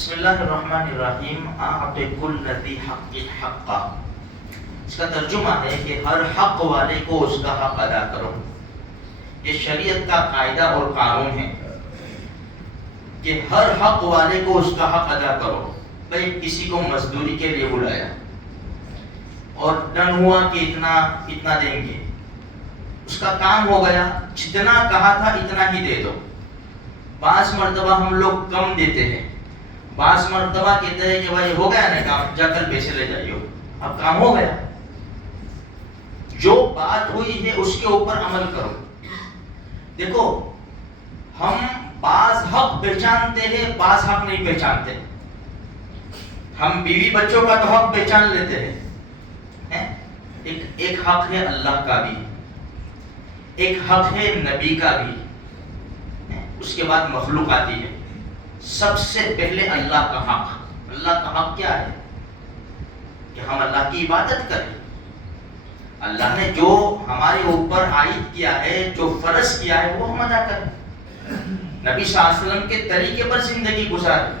بسم اللہ الرحمن الرحیم اعط کل ذی حق حقہ. اس کا ترجمہ ہے کہ ہر حق والے کو اس کا حق ادا کرو. یہ شریعت کا قاعدہ اور قانون ہے کہ ہر حق والے کو اس کا حق ادا کرو. بھائی کسی کو مزدوری کے لیے بلایا اور ڈن ہوا کہ اتنا دیں گے، اس کا کام ہو گیا، جتنا کہا تھا اتنا ہی دے دو. بعض مرتبہ ہم لوگ کم دیتے ہیں، بعض مرتبہ کہتے ہیں کہ بھائی ہو گیا نا کام، جا کر پیسے لے جائیے، اب کام ہو گیا. جو بات ہوئی ہے اس کے اوپر عمل کرو. دیکھو ہم بعض حق پہچانتے ہیں، بعض حق نہیں پہچانتے. ہم بیوی بچوں کا تو حق پہچان لیتے ہیں. ایک حق ہے اللہ کا بھی، ایک حق ہے نبی کا بھی، اس کے بعد مخلوق آتی ہے. سب سے پہلے اللہ کا حق. اللہ کا حق کیا ہے؟ کہ ہم اللہ کی عبادت کریں. اللہ نے جو ہمارے اوپر عائد کیا ہے، جو فرض کیا ہے، وہ ہم ادا کریں. نبی صلی اللہ علیہ وسلم کے طریقے پر زندگی گزاریں.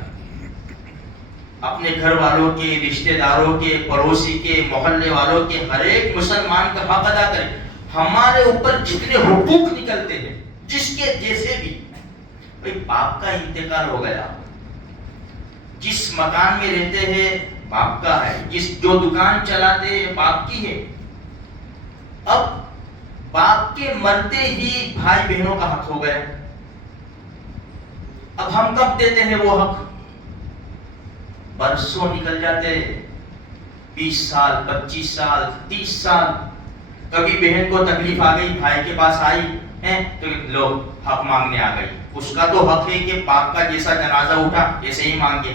اپنے گھر والوں کے، رشتہ داروں کے، پڑوسی کے، محلے والوں کے، ہر ایک مسلمان کا حق ادا کریں. ہمارے اوپر جتنے حقوق نکلتے ہیں، جس کے جیسے بھی، بھئی باپ کا انتقال ہو گیا، جس مکان میں رہتے ہیں باپ کا ہے، جو دکان چلاتے ہیں باپ کی ہے. اب باپ کے مرتے ہی بھائی بہنوں کا حق ہو گیا. اب ہم کب دیتے ہیں وہ حق؟ برسوں نکل جاتے ہیں، 20 سال، 25 سال، 30 سال. کبھی بہن کو تکلیف آ گئی، بھائی کے پاس آئی تو لو حق مانگنے آ گئی. اس کا تو حق ہے کہ باپ کا جیسا جنازہ اٹھا ایسے ہی مانگے.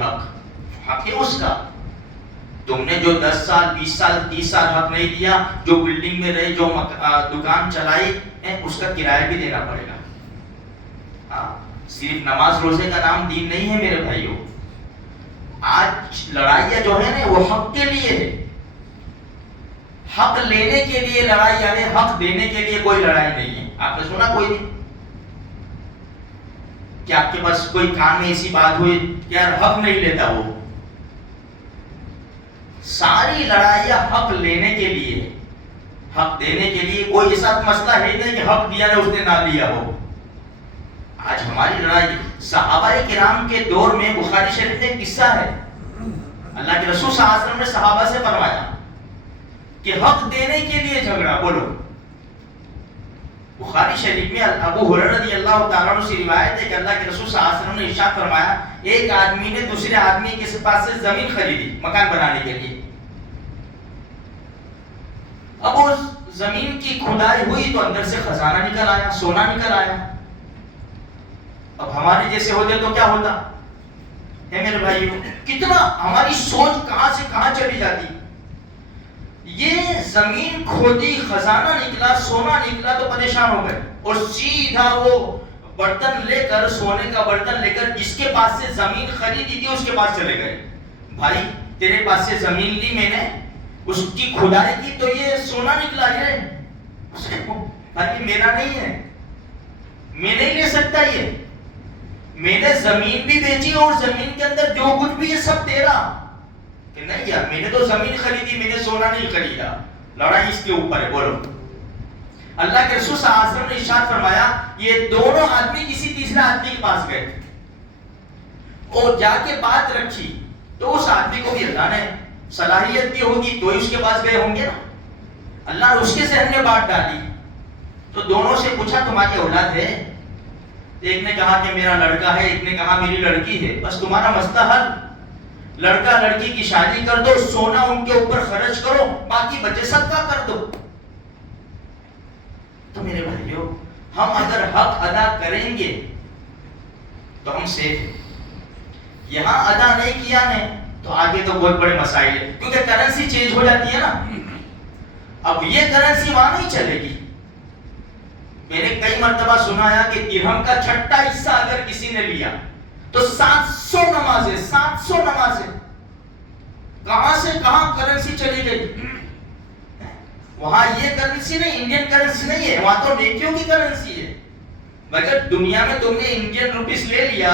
حق ہے اس کا. تم نے جو 10 سال، 20 سال، 30 سال حق نہیں دیا، جو بلڈنگ میں رہے، جو دکان چلائی، اس کا کرایہ بھی دینا پڑے گا. صرف نماز روزے کا نام دین نہیں ہے میرے بھائیوں. آج لڑائیاں جو ہے نا وہ حق کے لیے ہے. حق لینے کے لیے لڑائی ہے، حق دینے کے لیے کوئی لڑائی نہیں ہے. آپ نے سنا کوئی نہیں کہ آپ کے پاس کوئی کام میں ایسی بات ہوئی کہ یار حق نہیں لیتا وہ؟ ساری لڑائیاں حق لینے کے لیے، حق دینے کے لیے. کوئی ایسا مسئلہ ہے نہیں کہ حق دیا نہ اس نے نہ لیا ہو. آج ہماری لڑائی صحابہ کرام کے دور میں، بخاری شریف میں قصہ ہے، اللہ کے رسول صلی اللہ علیہ وسلم نے صحابہ سے فرمایا کہ حق دینے کے لیے جھگڑا. بولو، بخاری شریف میں ابو ہریرہ رضی اللہ تعالیٰ عنہ سے روایت ہے کہ اللہ کے رسول صلی اللہ علیہ وسلم نے ارشاد فرمایا، ایک آدمی نے دوسرے آدمی کے پاس سے زمین خریدی مکان بنانے کے لیے. اب اس زمین کی کھدائی ہوئی تو اندر سے خزانہ نکل آیا، سونا نکل آیا. اب ہمارے جیسے ہوتے تو کیا ہوتا ہے میرے بھائیوں؟ کتنا ہماری سوچ کہاں سے کہاں چلی جاتی. یہ زمین کھودی، خزانہ نکلا، سونا نکلا تو پریشان ہو گئے، اور سیدھا وہ برتن لے کر، سونے کا برتن لے کر جس کے پاس سے زمین خریدی تھی اس کے پاس چلے گئے. بھائی تیرے پاس سے زمین لی میں نے، اس کی کھدائی کی تو یہ سونا نکلا ہے. بھائی میرا نہیں ہے، میں نہیں لے سکتا. یہ میں نے زمین بھی بیچی اور زمین کے اندر جو کچھ بھی یہ سب تیرا. کہ نہیں یار میں نے تو زمین خریدی، میں نے سونا نہیں خریدا. لڑائی اس کے اوپر ہے. بولو، اللہ کے رسول صلی اللہ علیہ وسلم نے ارشاد فرمایا، یہ دونوں آدمی کسی تیسرے آدمی کے پاس گئے اور جا کے بات رکھی تو اس آدمی کو بھی اللہ نے صلاحیت دی ہوگی تو ہی اس کے پاس گئے ہوں گے نا. اللہ نے اس کے ذہن میں بات ڈالی تو دونوں سے پوچھا تمہاری اولاد ہے؟ ایک نے کہا کہ میرا لڑکا ہے، ایک نے کہا میری لڑکی ہے. بس تمہارا مسئلہ حل، لڑکا لڑکی کی شادی کر دو، سونا ان کے اوپر خرچ کرو، باقی بچے صدقہ کر دو. تو میرے بھائیوں، ہم اگر حق ادا کریں گے تو ہم سیف ہیں. یہاں ادا نہیں کیا نے تو آگے تو بہت بڑے مسائل ہیں، کیونکہ کرنسی چینج ہو جاتی ہے نا. اب یہ کرنسی وہاں نہیں چلے گی. میں نے کئی مرتبہ سنایا کہ درہم کا چھٹا حصہ اگر کسی نے لیا تو 700 نمازیں، 700 نمازیں. کہاں سے کہاں کرنسی چلی گئی. وہاں یہ کرنسی نہیں، انڈین کرنسی نہیں ہے، وہاں تو نیکیوں کی کرنسی ہے. مگر دنیا میں تم نے انڈین روپیز لے لیا